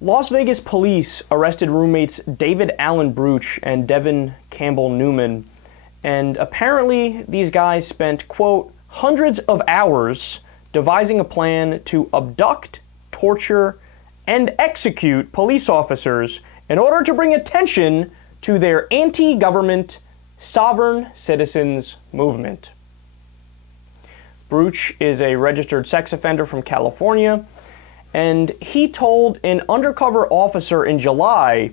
Las Vegas police arrested roommates David Allen Brutsche and Devon Campbell Newman, and apparently these guys spent, quote, hundreds of hours devising a plan to abduct, torture, and execute police officers in order to bring attention to their anti-government sovereign citizens movement. Brutsche is a registered sex offender from California, and he told an undercover officer in July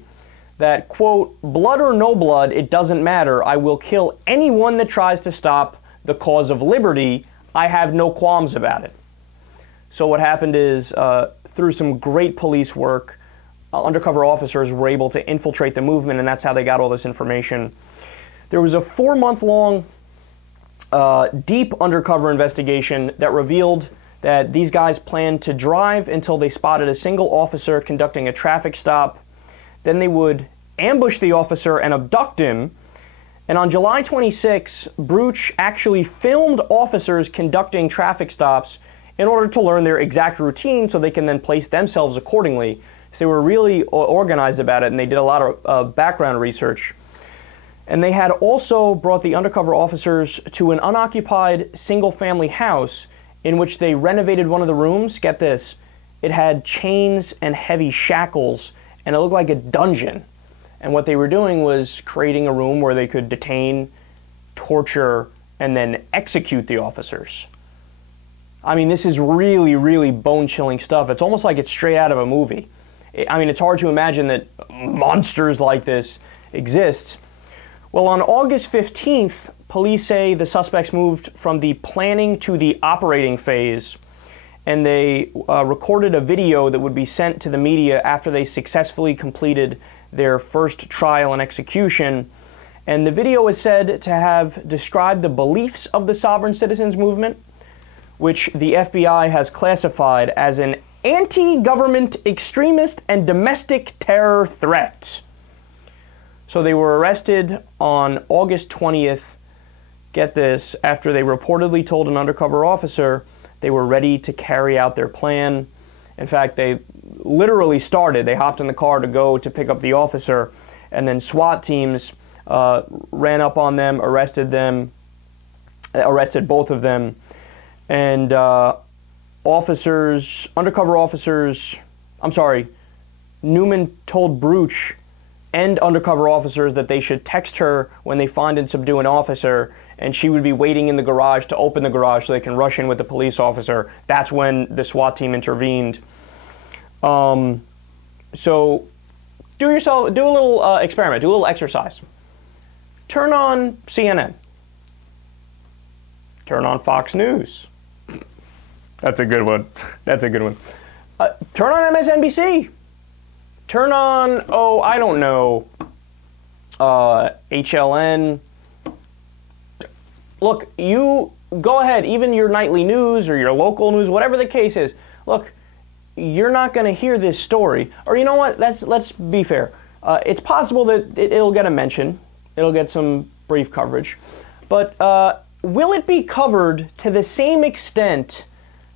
that, quote, blood or no blood, it doesn't matter. I will kill anyone that tries to stop the cause of liberty. I have no qualms about it. So what happened is, through some great police work, undercover officers were able to infiltrate the movement, and that's how they got all this information. There was a 4-month-long deep undercover investigation that revealed that these guys planned to drive until they spotted a single officer conducting a traffic stop. Then they would ambush the officer and abduct him. And on July 26, Brutsche actually filmed officers conducting traffic stops in order to learn their exact routine so they can then place themselves accordingly. So they were really organized about it, and they did a lot of background research. And they had also brought the undercover officers to an unoccupied single-family house in which they renovated one of the rooms. Get this, it had chains and heavy shackles, and it looked like a dungeon. And what they were doing was creating a room where they could detain, torture, and then execute the officers. I mean, this is really, really bone-chilling stuff. It's almost like it's straight out of a movie. I mean, it's hard to imagine that monsters like this exist. Well, on August 15th, police say the suspects moved from the planning to the operating phase, and they recorded a video that would be sent to the media after they successfully completed their first trial and execution. And the video is said to have described the beliefs of the sovereign citizens movement, which the FBI has classified as an anti-government extremist and domestic terror threat. So they were arrested on August 20th, get this, after they reportedly told an undercover officer they were ready to carry out their plan. In fact, they literally started. They hopped in the car to go to pick up the officer, and then SWAT teams ran up on them, arrested both of them, and Newman told Brutsche and undercover officers that they should text her when they find and subdue an officer, and she would be waiting in the garage to open the garage so they can rush in with the police officer. That's when the SWAT team intervened. So do a little experiment, do a little exercise. Turn on CNN. Turn on Fox News. That's a good one. That's a good one. Turn on MSNBC. Turn on, I don't know, HLN. Look, you go ahead, even your nightly news or your local news, whatever the case is. Look, you're not going to hear this story. Or you know what? Let's be fair. It's possible that it'll get a mention. It'll get some brief coverage. But will it be covered to the same extent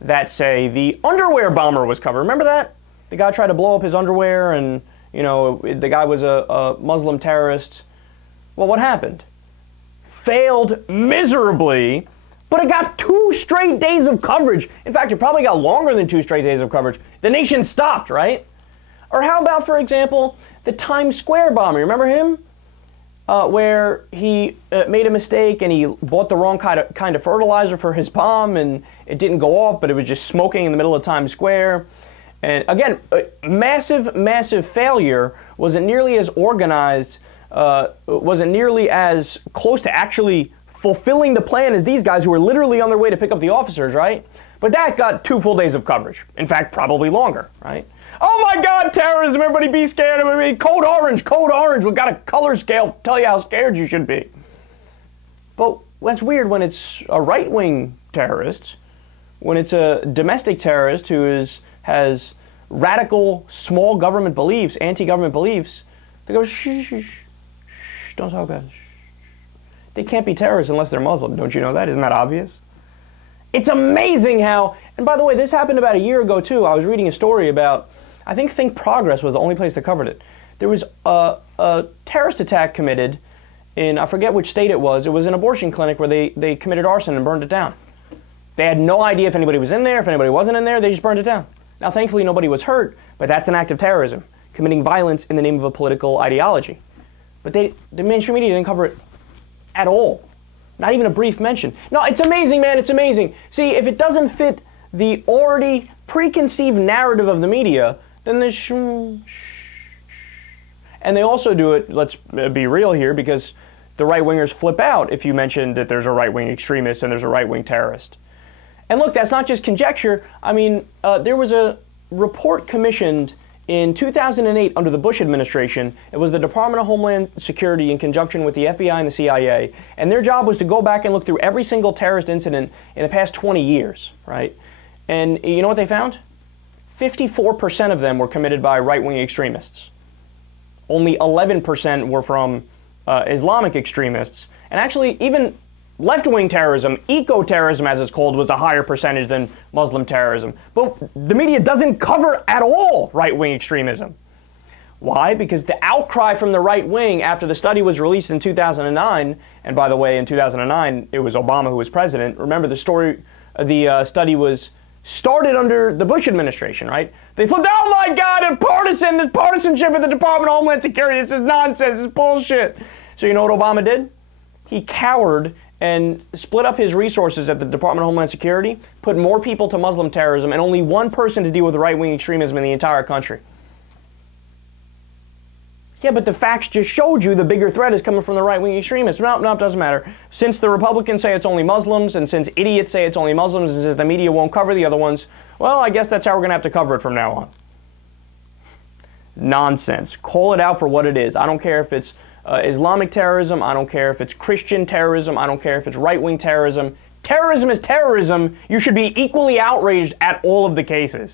that, say, the underwear bomber was covered? Remember that? The guy tried to blow up his underwear, and, you know, the guy was a Muslim terrorist. Well, what happened? Failed miserably, but it got 2 straight days of coverage. In fact, it probably got longer than 2 straight days of coverage. The nation stopped, right? Or how about, for example, the Times Square bomber? Remember him? Where he made a mistake and he bought the wrong kind of fertilizer for his bomb, and it didn't go off, but it was just smoking in the middle of Times Square. And again, massive, massive failure. Wasn't nearly as organized, wasn't nearly as close to actually fulfilling the plan as these guys who were literally on their way to pick up the officers, right? But that got 2 full days of coverage. In fact, probably longer, right? Oh my God, terrorism, everybody be scared. Everybody, code orange. We've got a color scale to tell you how scared you should be. But that's weird when it's a right-wing terrorist, when it's a domestic terrorist who has radical small government beliefs, anti-government beliefs. They go, shh, don't talk about it. They can't be terrorists unless they're Muslim. Don't you know that? Isn't that obvious? It's amazing how, and by the way, this happened about a year ago too. I was reading a story about I think Progress was the only place that covered it. There was a terrorist attack committed in, I forget which state it was. It was an abortion clinic where they committed arson and burned it down. They had no idea if anybody was in there, if anybody wasn't in there, they just burned it down. Now, thankfully, nobody was hurt, but that's an act of terrorism, committing violence in the name of a political ideology. But the mainstream media didn't cover it at all. Not even a brief mention. No, it's amazing, man, it's amazing. See, if it doesn't fit the already preconceived narrative of the media, then there's shh. And they also do it, let's be real here, because the right-wingers flip out if you mention that there's a right-wing extremist and there's a right-wing terrorist. And look, that's not just conjecture. I mean, there was a report commissioned in 2008 under the Bush administration. It was the Department of Homeland Security in conjunction with the FBI and the CIA. And their job was to go back and look through every single terrorist incident in the past 20 years, right? And you know what they found? 54% of them were committed by right-wing extremists. Only 11% were from Islamic extremists. And actually, even left-wing terrorism, eco-terrorism as it's called, was a higher percentage than Muslim terrorism. But the media doesn't cover at all right-wing extremism. Why? Because the outcry from the right wing after the study was released in 2009, and by the way, in 2009, it was Obama who was president. Remember, the study was started under the Bush administration, right? They flipped, oh my God, there's partisanship at the Department of Homeland Security. This is nonsense, this is bullshit. So you know what Obama did? He cowered and split up his resources at the Department of Homeland Security, put more people to Muslim terrorism, and only one person to deal with right-wing extremism in the entire country. Yeah, but the facts just showed you the bigger threat is coming from the right-wing extremists. No, it doesn't matter. Since the Republicans say it's only Muslims, and since idiots say it's only Muslims, and since the media won't cover the other ones, well, I guess that's how we're going to have to cover it from now on. Nonsense. Call it out for what it is. I don't care if it's Islamic terrorism. I don't care if it's Christian terrorism. I don't care if it's right-wing terrorism. Terrorism is terrorism. You should be equally outraged at all of the cases.